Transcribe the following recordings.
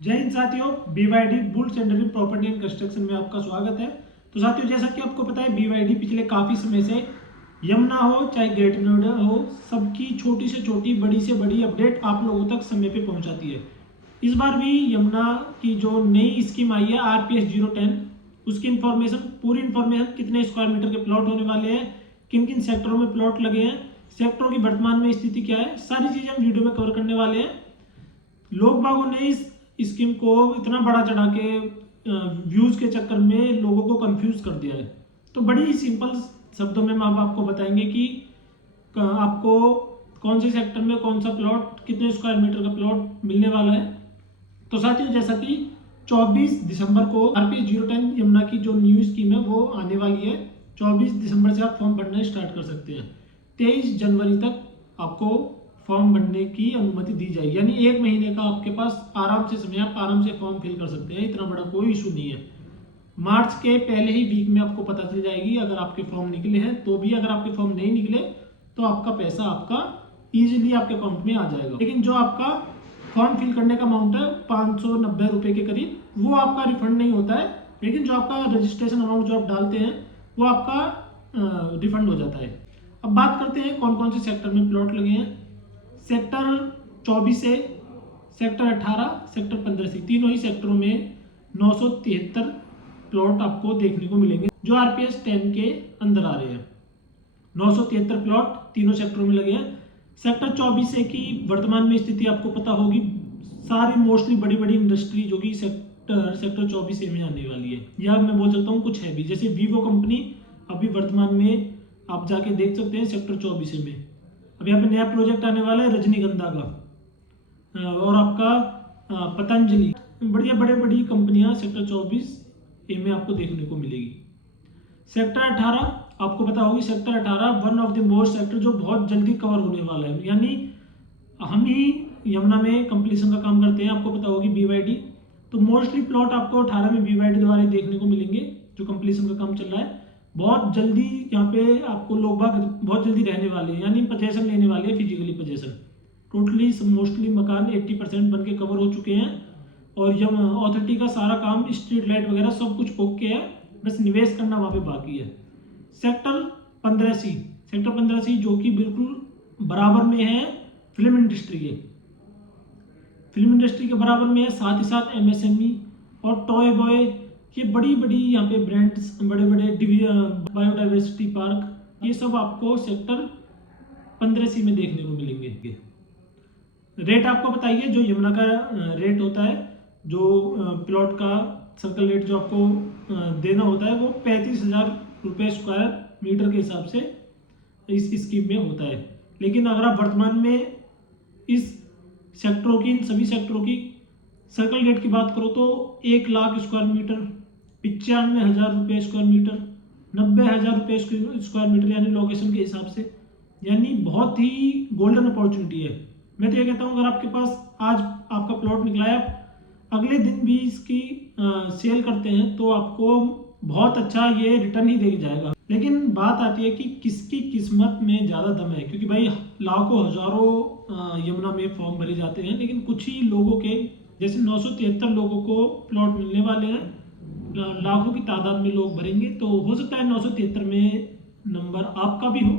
जय हिंद साथियों, BYD bull centering property and construction में आपका स्वागत है। तो साथियों, जैसा कि आपको पता है, BYD पिछले काफ़ी समय से यमुना हो चाहे ग्रेटर नोएडा हो, सबकी छोटी से छोटी बड़ी से बड़ी अपडेट आप लोगों तक समय पे पहुंचाती है। इस बार भी यमुना की जो नई स्कीम आई है RPS 010, उसकी इन्फॉर्मेशन, पूरी इन्फॉर्मेशन, कितने स्क्वायर मीटर के प्लॉट होने वाले हैं, किन किन सेक्टरों में प्लॉट लगे हैं, सेक्टरों की वर्तमान में स्थिति क्या है, सारी चीज़ें हम वीडियो में कवर करने वाले हैं। लोग बागों ने इस स्कीम को इतना बड़ा चढ़ा के व्यूज के चक्कर में लोगों को कंफ्यूज कर दिया है। तो बड़ी ही सिंपल शब्दों में हम आपको बताएंगे कि आपको कौन से सेक्टर में कौन सा प्लॉट, कितने स्क्वायर मीटर का प्लॉट मिलने वाला है। तो साथियों, जैसा कि 24 दिसंबर को RPS 010 यमुना की जो न्यू स्कीम है वो आने वाली है। 24 दिसंबर से आप फॉर्म भरना स्टार्ट कर सकते हैं। 23 जनवरी तक आपको फॉर्म भरने की अनुमति दी जाएगी, यानी 1 महीने का आपके पास आराम से समय, आप आराम से फॉर्म फिल कर सकते हैं। इतना बड़ा कोई इशू नहीं है। मार्च के पहले ही वीक में आपको पता चल जाएगी अगर आपके फॉर्म निकले हैं तो भी। अगर आपके फॉर्म नहीं निकले तो आपका पैसा आपका इजीली आपके अकाउंट में आ जाएगा। लेकिन जो आपका फॉर्म फिल करने का अमाउंट है 590 रुपये के करीब, वो आपका रिफंड नहीं होता है। लेकिन जो आपका रजिस्ट्रेशन अमाउंट जो आप डालते हैं वो आपका रिफंड हो जाता है। अब बात करते हैं कौन कौन से सेक्टर में प्लॉट लगे हैं। सेक्टर 24 से सेक्टर 18, सेक्टर 15 से, तीनों ही सेक्टरों में 973 प्लॉट आपको देखने को मिलेंगे जो RPS 10 के अंदर आ रहे हैं। 973 प्लॉट तीनों सेक्टरों में लगे हैं। सेक्टर 24 से की वर्तमान में स्थिति आपको पता होगी। सारी मोस्टली बड़ी बड़ी इंडस्ट्री जो कि सेक्टर 24 में आने वाली है, या मैं बोल सकता हूँ कुछ है भी, जैसे वीवो कंपनी अभी वर्तमान में आप जाके देख सकते हैं सेक्टर 24 में। अब यहाँ पे नया प्रोजेक्ट आने वाला है रजनीगंधा का, और आपका पतंजलि, बढ़िया बड़े बड़ी कंपनियां सेक्टर 24 में आपको देखने को मिलेगी। सेक्टर 18 आपको पता होगी, sector 18 one of the most sector जो बहुत जल्दी कवर होने वाला है। यानी हम ही यमुना में कंप्लीशन का काम करते हैं, आपको पता होगी BYD। तो मोस्टली प्लॉट आपको 18 में BYD द्वारा देखने को मिलेंगे जो कंप्लीशन का काम चल रहा है। बहुत जल्दी यहाँ पे आपको लोग बाग बहुत जल्दी रहने वाले हैं, यानी पोजेशन लेने वाले हैं, फिजिकली पोजेशन। टोटली मोस्टली मकान 80% बन के कवर हो चुके हैं। और यम अथॉरिटी का सारा काम, स्ट्रीट लाइट वगैरह सब कुछ ओके है, बस निवेश करना वहाँ पे बाकी है। सेक्टर 15C, सेक्टर 15C जो कि बिल्कुल बराबर में है फिल्म इंडस्ट्री के, फिल्म इंडस्ट्री के बराबर में है। साथ ही साथ MSME और टॉय बॉय, ये बड़ी बड़ी यहाँ पे ब्रांड्स, बड़े बड़े बायोडाइवर्सिटी पार्क, ये सब आपको सेक्टर 15C में देखने को मिलेंगे। रेट आपको बताइए, जो यमुना का रेट होता है, जो प्लॉट का सर्कल रेट जो आपको देना होता है, वो 35,000 रुपये स्क्वायर मीटर के हिसाब से इस स्कीम में होता है। लेकिन अगर आप वर्तमान में इस सेक्टरों की, इन सभी सेक्टरों की सर्कल रेट की बात करो तो 1 लाख स्क्वायर मीटर, 95,000 रुपये स्क्वायर मीटर, 90,000 रुपये स्क्वायर मीटर, यानी लोकेशन के हिसाब से, यानी बहुत ही गोल्डन अपॉर्चुनिटी है। मैं तो ये कहता हूँ, अगर आपके पास आज आपका प्लॉट निकला है, आप अगले दिन भी इसकी सेल करते हैं तो आपको बहुत अच्छा ये रिटर्न ही दे जाएगा। लेकिन बात आती है कि किसकी किस्मत में ज़्यादा दम है, क्योंकि भाई लाखों हजारों यमुना में फॉर्म भरे जाते हैं, लेकिन कुछ ही लोगों के, जैसे 973 लोगों को प्लॉट मिलने वाले हैं, लाखों की तादाद में लोग भरेंगे, तो हो सकता है 973 में नंबर आपका भी हो।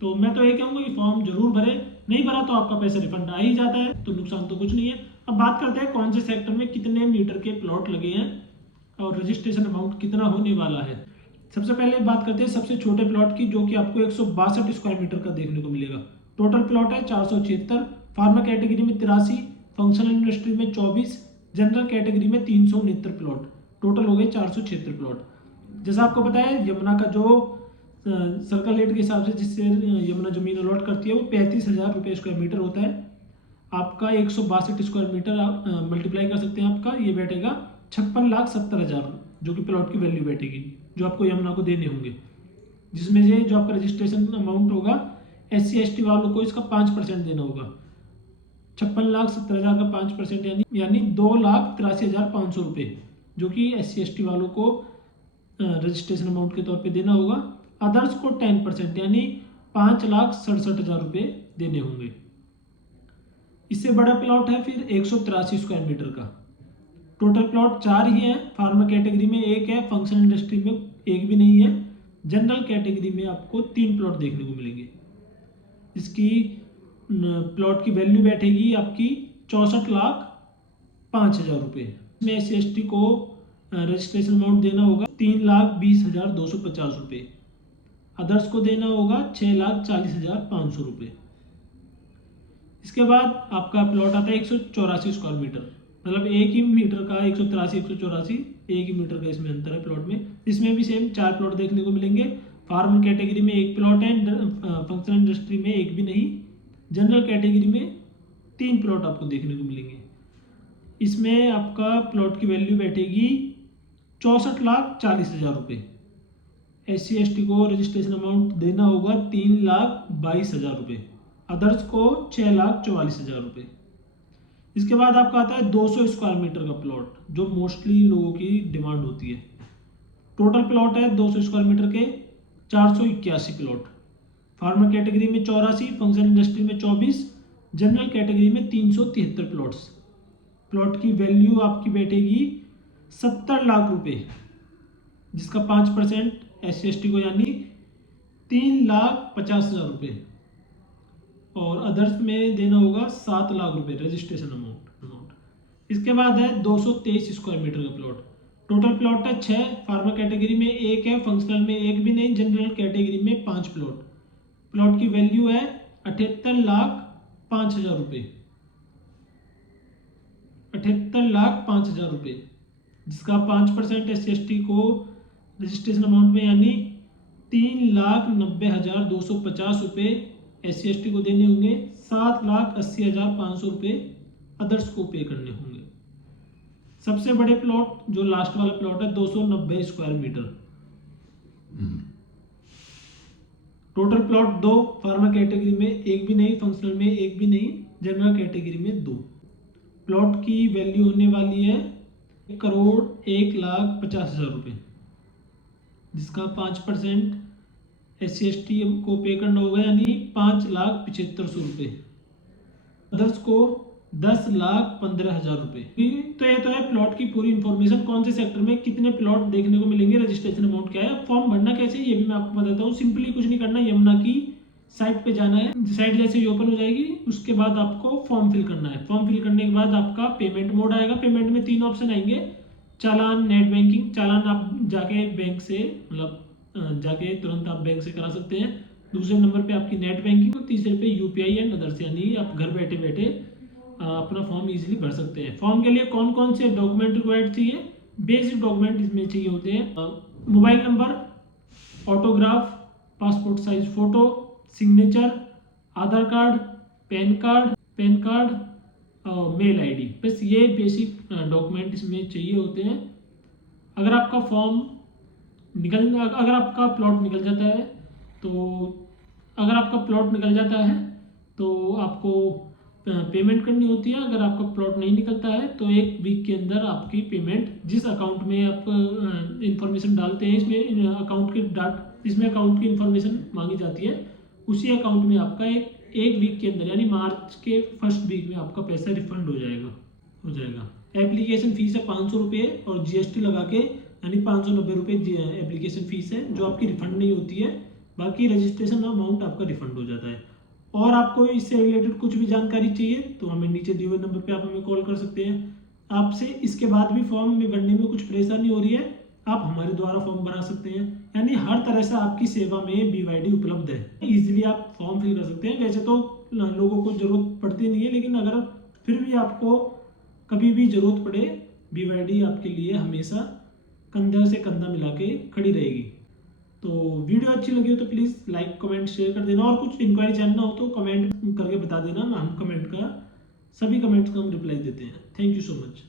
तो मैं तो ये कहूँगा कि फॉर्म जरूर भरे, नहीं भरा तो आपका पैसा रिफंड आ ही जाता है, तो नुकसान तो कुछ नहीं है। अब बात करते हैं कौन से सेक्टर में कितने मीटर के प्लॉट लगे हैं और रजिस्ट्रेशन अमाउंट कितना होने वाला है। सबसे पहले बात करते हैं सबसे छोटे प्लॉट की, जो कि आपको 162 स्क्वायर मीटर का देखने को मिलेगा। टोटल प्लॉट है 476, फार्मा कैटेगरी में 83, फंक्शनल इंडस्ट्री में 24, जनरल कैटेगरी में 369 प्लॉट, टोटल हो गए 476 प्लॉट। जैसा आपको पता है, यमुना का जो सर्कल रेट के हिसाब से जिससे यमुना जमीन अलॉट करती है वो 35,000 रुपये स्क्वायर मीटर होता है। आपका 162 स्क्वायर मीटर आप मल्टीप्लाई कर सकते हैं, आपका ये बैठेगा 56,70,000, जो कि प्लॉट की वैल्यू बैठेगी, जो आपको यमुना को देने होंगे। जिसमें से जो आपका रजिस्ट्रेशन अमाउंट होगा, SC ST वालों को इसका 5% देना होगा। 56,70,000 का 5% यानी 2,83,500 रुपये, जो कि SC ST वालों को रजिस्ट्रेशन अमाउंट के तौर पे देना होगा। अदर्स को 10% यानी 5,67,000 रुपये देने होंगे। इससे बड़ा प्लॉट है फिर 183 स्क्वायर मीटर का, टोटल प्लॉट 4 ही हैं। फार्मा कैटेगरी में 1 है, फंक्शनल इंडस्ट्री में 1 भी नहीं है, जनरल कैटेगरी में आपको 3 प्लॉट देखने को मिलेंगे। इसकी प्लॉट की वैल्यू बैठेगी आपकी 64,05,000 रुपये। इसमें SC/ST को रजिस्ट्रेशन अमाउंट देना होगा 3,20,250 रुपये। अदर्स को देना होगा 6,40,500 रुपये। इसके बाद आपका प्लॉट आता है 184 स्क्वायर मीटर, मतलब एक ही मीटर का 183 184 एक ही मीटर का इसमें अंतर है प्लॉट में। इसमें भी सेम 4 प्लॉट देखने को मिलेंगे। फार्मर कैटेगरी में 1 प्लॉट है, फंक्शनल इंडस्ट्री में 1 भी नहीं, जनरल कैटेगरी में 3 प्लॉट आपको देखने को मिलेंगे। इसमें आपका प्लॉट की वैल्यू बैठेगी 64,40,000 रुपये। SC/ST को रजिस्ट्रेशन अमाउंट देना होगा 3,22,000 रुपये। अदर्स को 6,44,000 रुपये। इसके बाद आपका आता है 200 स्क्वायर मीटर का प्लॉट, जो मोस्टली लोगों की डिमांड होती है। टोटल प्लॉट है 200 स्क्वायर मीटर के 481 प्लॉट। फार्मर कैटेगरी में 84, फंक्शनल इंडस्ट्री में 24, जनरल कैटेगरी में 373 प्लॉट्स। प्लॉट की वैल्यू आपकी बैठेगी 70 लाख रुपए, जिसका 5% SC/ST को यानी 3,50,000 रुपये, और अदर्स में देना होगा 7 लाख रुपए रजिस्ट्रेशन अमाउंट। इसके बाद है 223 स्क्वायर मीटर का प्लॉट। टोटल प्लॉट है 6, फार्मा कैटेगरी में 1 है, फंक्शनल में 1 भी नहीं, जनरल कैटेगरी में 5 प्लॉट। प्लॉट की वैल्यू है 78,05,000 रुपये, 78,05,000 रुपये, जिसका 5% SC/ST को रजिस्ट्रेशन अमाउंट में यानी 3,90,250 रुपये SC/ST को देने होंगे, 7,80,500 रुपये अदर्स को पे करने होंगे। सबसे बड़े प्लॉट जो लास्ट वाला प्लॉट है 290 square metre. Total plot 2, pharma category में 1 भी नहीं, फंक्शनल में 1 भी नहीं, जनरल कैटेगरी में 2। प्लॉट की वैल्यू होने वाली है 1,01,50,000 रुपये, जिसका 5% SC/ST को पे करना होगा यानी 5,75,000 रुपये। अदर्स को 10,15,000 रुपये। तो ये तो है प्लॉट की पूरी इन्फॉर्मेशन, कौन से सेक्टर में कितने प्लॉट देखने को मिलेंगे, रजिस्ट्रेशन अमाउंट क्या है। फॉर्म भरना कैसे ये भी मैं आपको बताता हूँ। सिंपली कुछ नहीं करना, यमुना की साइट पे जाना है। साइट जैसे ही ओपन हो जाएगी उसके बाद आपको फॉर्म फिल करना है। फॉर्म फिल करने के बाद आपका पेमेंट मोड आएगा। पेमेंट में 3 ऑप्शन आएंगे, चालान, नेट बैंकिंग। चालान आप जाके बैंक से मतलब जाके तुरंत आप बैंक से करा सकते हैं। दूसरे नंबर पे आपकी नेट बैंकिंग, और तीसरे पे UPI एंड अदर्स, यानी आप घर बैठे बैठे अपना फॉर्म इजीली भर सकते हैं। फॉर्म के लिए कौन कौन से डॉक्यूमेंट रिक्वायर्ड चाहिए? बेसिक डॉक्यूमेंट इसमें चाहिए होते हैं mobile number, autograph, passport size photo, signature, Aadhaar card, PAN card, mail ID। बस ये बेसिक डॉक्यूमेंट इसमें चाहिए होते हैं। अगर आपका प्लॉट निकल जाता है तो आपको पेमेंट करनी होती है। अगर आपका प्लॉट नहीं निकलता है तो 1 वीक के अंदर आपकी पेमेंट, जिस अकाउंट में आप इंफॉर्मेशन डालते हैं, इसमें अकाउंट की इंफॉर्मेशन मांगी जाती है, उसी अकाउंट में आपका एक वीक के अंदर यानी मार्च के फर्स्ट वीक में आपका पैसा रिफंड हो जाएगा। एप्लीकेशन फीस है 500 रुपये, और GST लगा के यानी 590 रुपये एप्लीकेशन फीस है, जो आपकी रिफंड नहीं होती है। बाकी रजिस्ट्रेशन अमाउंट आपका रिफंड हो जाता है। और आपको इससे रिलेटेड कुछ भी जानकारी चाहिए तो हमें नीचे दिए हुए नंबर पे आप हमें कॉल कर सकते हैं। आपसे इसके बाद भी फॉर्म में भरने में कुछ परेशानी हो रही है, आप हमारे द्वारा फॉर्म भरा सकते हैं। यानी हर तरह से आपकी सेवा में BYD उपलब्ध है। इजीली आप फॉर्म फिल कर सकते हैं। वैसे तो लोगों को जरूरत पड़ती नहीं है, लेकिन अगर फिर भी आपको कभी भी जरूरत पड़े, BYD आपके लिए हमेशा कंधा से कंधा मिला के खड़ी रहेगी। तो वीडियो अच्छी लगी हो तो प्लीज़ लाइक, कमेंट, शेयर कर देना। और कुछ इंक्वायरी जानना हो तो कमेंट करके बता देना। हम सभी कमेंट्स का हम रिप्लाई देते हैं। Thank you so much.